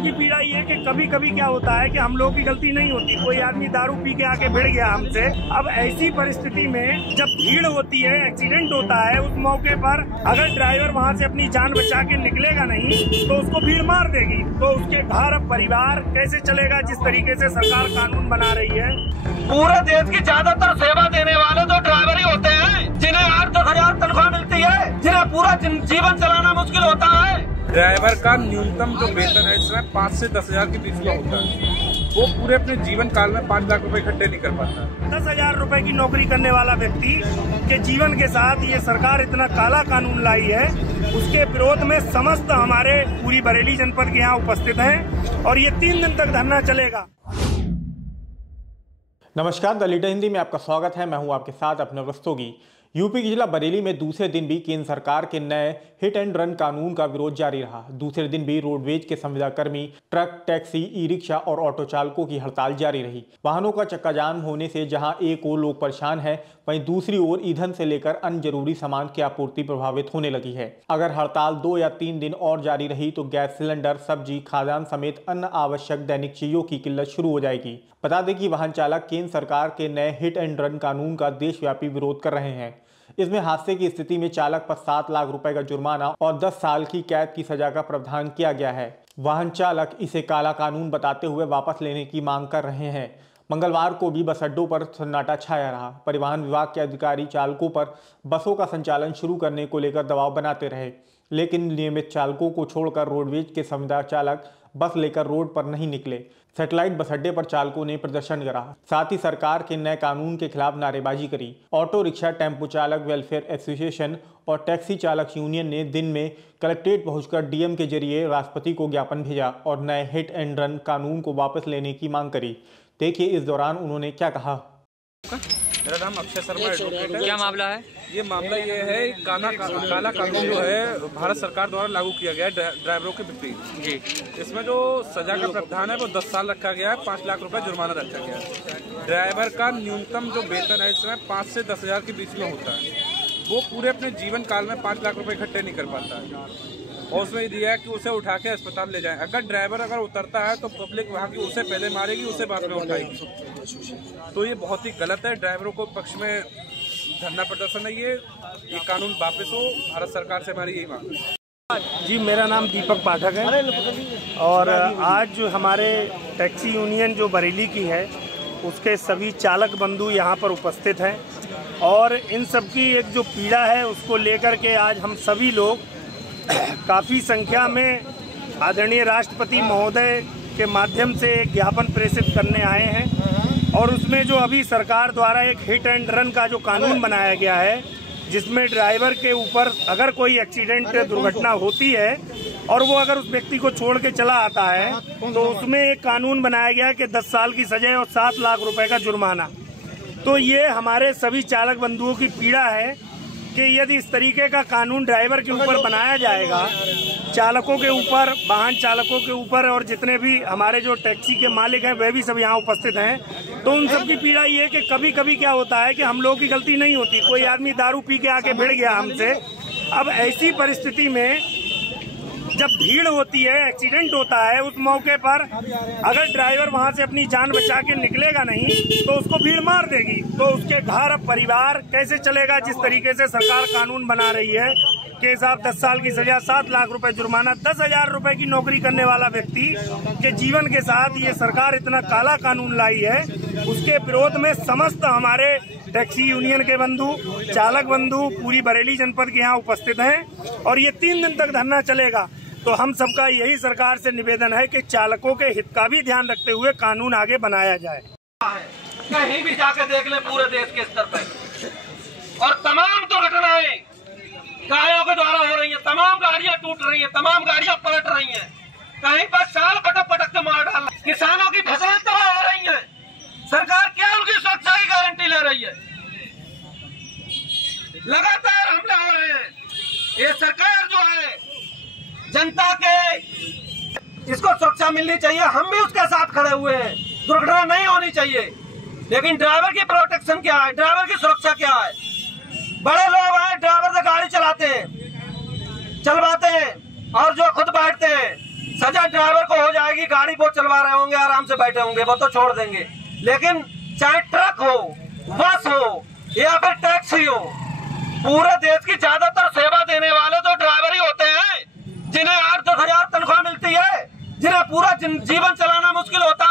सबकी पीड़ा ये है कि कभी कभी क्या होता है कि हम लोगों की गलती नहीं होती, कोई आदमी दारू पी के आके भिड़ गया हमसे। अब ऐसी परिस्थिति में जब भीड़ होती है, एक्सीडेंट होता है, उस मौके पर अगर ड्राइवर वहाँ से अपनी जान बचा के निकलेगा नहीं तो उसको भीड़ मार देगी, तो उसके घर परिवार कैसे चलेगा? जिस तरीके से सरकार कानून बना रही है, पूरे देश की ज्यादातर सेवा देने वाले तो ड्राइवर ही होते हैं, जिन्हें 8-10 हजार तनख्वाह मिलती है, जिन्हें पूरा जीवन चलाना मुश्किल होता है। ड्राइवर का न्यूनतम जो वेतन है इसमें 5 से 10 हजार के बीच में होता है। वो पूरे अपने जीवन काल में 5 लाख रुपए इकट्ठे नहीं कर पाता। 10,000 रुपए की नौकरी करने वाला व्यक्ति के जीवन के साथ ये सरकार इतना काला कानून लाई है, उसके विरोध में समस्त हमारे पूरी बरेली जनपद के यहाँ उपस्थित हैं और ये 3 दिन तक धरना चलेगा। नमस्कार, द लीडर हिंदी में आपका स्वागत है। मैं हूं आपके साथ अपने रस्तोगी। यूपी के जिला बरेली में दूसरे दिन भी केंद्र सरकार के नए हिट एंड रन कानून का विरोध जारी रहा। दूसरे दिन भी रोडवेज के संविदाकर्मी, ट्रक, टैक्सी, ई रिक्शा और ऑटो चालकों की हड़ताल जारी रही। वाहनों का चक्का जाम होने से जहां एक ओर लोग परेशान हैं, वहीं दूसरी ओर ईंधन से लेकर अन्य जरूरी सामान की आपूर्ति प्रभावित होने लगी है। अगर हड़ताल 2 या 3 दिन और जारी रही तो गैस सिलेंडर, सब्जी, खाद्यान्न समेत अन्य आवश्यक दैनिक चीजों की किल्लत शुरू हो जाएगी। बता दें कि वाहन चालक केंद्र सरकार के नए हिट एंड रन कानून का देशव्यापी विरोध कर रहे हैं। इसमें हादसे की स्थिति में चालक पर 7 लाख रुपए का जुर्माना और 10 साल की कैद की सजा का प्रावधान किया गया है। वाहन चालक इसे काला कानून बताते हुए वापस लेने की मांग कर रहे हैं। मंगलवार को भी बस अड्डों पर सन्नाटा छाया रहा। परिवहन विभाग के अधिकारी चालकों पर बसों का संचालन शुरू करने को लेकर दबाव बनाते रहे, लेकिन नियमित चालकों को छोड़कर रोडवेज के संविदा चालक बस लेकर रोड पर नहीं निकले। सैटेलाइट बस अड्डे पर चालकों ने प्रदर्शन करा, साथ ही सरकार के नए कानून के खिलाफ नारेबाजी करी। ऑटो रिक्शा, टेम्पो चालक वेलफेयर एसोसिएशन और टैक्सी चालक यूनियन ने दिन में कलेक्ट्रेट पहुंचकर डीएम के जरिए राष्ट्रपति को ज्ञापन भेजा और नए हिट एंड रन कानून को वापस लेने की मांग करी। देखिए इस दौरान उन्होंने क्या कहा। मेरा नाम अक्षय शर्मा एडवोकेट है। क्या मामला है? ये मामला ये है, काला कानून जो है भारत सरकार द्वारा लागू किया गया है ड्राइवरों के विपरीत जी। इसमें जो सजा का प्रावधान है वो 10 साल रखा गया है, 5 लाख रुपए जुर्माना रखा गया है। ड्राइवर का न्यूनतम जो वेतन है इसमें 5 से 10 हजार के बीच में होता है। वो पूरे अपने जीवन काल में 5 लाख रुपए इकट्ठे नहीं कर पाता है और उसमें दिया है कि उसे उठा के अस्पताल ले जाएं। अगर ड्राइवर उतरता है तो पब्लिक वहाँ की उसे पहले मारेगी, उसे बाद में उठाएगी। तो ये बहुत ही गलत है। ड्राइवरों को पक्ष में धरना प्रदर्शन है। ये कानून वापस हो, भारत सरकार से हमारी यही मांग है। जी, मेरा नाम दीपक पाठक है और आज जो हमारे टैक्सी यूनियन जो बरेली की है उसके सभी चालक बंधु यहाँ पर उपस्थित हैं और इन सबकी एक जो पीड़ा है उसको लेकर के आज हम सभी लोग काफ़ी संख्या में आदरणीय राष्ट्रपति महोदय के माध्यम से एक ज्ञापन प्रेषित करने आए हैं और उसमें जो अभी सरकार द्वारा एक हिट एंड रन का जो कानून बनाया गया है, जिसमें ड्राइवर के ऊपर अगर कोई एक्सीडेंट दुर्घटना होती है और वो अगर उस व्यक्ति को छोड़ के चला आता है तो उसमें एक कानून बनाया गया है कि 10 साल की सजा और 7 लाख रुपए का जुर्माना। तो ये हमारे सभी चालक बंधुओं की पीड़ा है कि यदि इस तरीके का कानून ड्राइवर के ऊपर बनाया जाएगा, चालकों के ऊपर, वाहन चालकों के ऊपर और जितने भी हमारे जो टैक्सी के मालिक हैं वह भी सब यहाँ उपस्थित हैं, तो उन सब की पीड़ा ये है कि कभी कभी क्या होता है कि हम लोगों की गलती नहीं होती, कोई आदमी दारू पी के आके भिड़ गया हमसे। अब ऐसी परिस्थिति में जब भीड़ होती है, एक्सीडेंट होता है, उस मौके पर अगर ड्राइवर वहां से अपनी जान बचा के निकलेगा नहीं तो उसको भीड़ मार देगी, तो उसके घर परिवार कैसे चलेगा? जिस तरीके से सरकार कानून बना रही है कि साहब 10 साल की सजा, 7 लाख रुपए जुर्माना, 10,000 रुपए की नौकरी करने वाला व्यक्ति के जीवन के साथ ये सरकार इतना काला कानून लाई है, उसके विरोध में समस्त हमारे टैक्सी यूनियन के बंधु, चालक बंधु पूरी बरेली जनपद के यहाँ उपस्थित हैं और ये 3 दिन तक धरना चलेगा। तो हम सबका यही सरकार से निवेदन है कि चालकों के हित का भी ध्यान रखते हुए कानून आगे बनाया जाए। कहीं भी जाकर देख ले पूरे देश के स्तर पर, और तमाम दुर्घटनाएं गायों के द्वारा हो रही हैं, तमाम गाड़ियां टूट रही हैं, तमाम गाड़ियां पलट रही हैं, कहीं पर साल पटक के मार डाल, किसानों की फसलें तबाह हो रही हैं। सरकार क्या उनकी सुरक्षा की गारंटी ले रही है? लगातार हमले हो रहे हैं। ये सरकार जो है जनता के, इसको सुरक्षा मिलनी चाहिए, हम भी उसके साथ खड़े हुए हैं, दुर्घटना नहीं होनी चाहिए, लेकिन ड्राइवर की प्रोटेक्शन क्या है, ड्राइवर की सुरक्षा क्या है? बड़े लोग हैं, ड्राइवर से गाड़ी चलाते हैं, चलवाते हैं और जो खुद बैठते हैं, सजा ड्राइवर को हो जाएगी की गाड़ी वो चलवा रहे होंगे, आराम से बैठे होंगे, वो तो छोड़ देंगे। लेकिन चाहे ट्रक हो, बस हो या फिर टैक्सी हो, पूरे देश की ज्यादातर सेवा देने वाले तो ड्राइवर ही होते हैं, जिन्हें 8-10 हजार तनख्वाह मिलती है, जिन्हें पूरा जीवन चलाना मुश्किल होता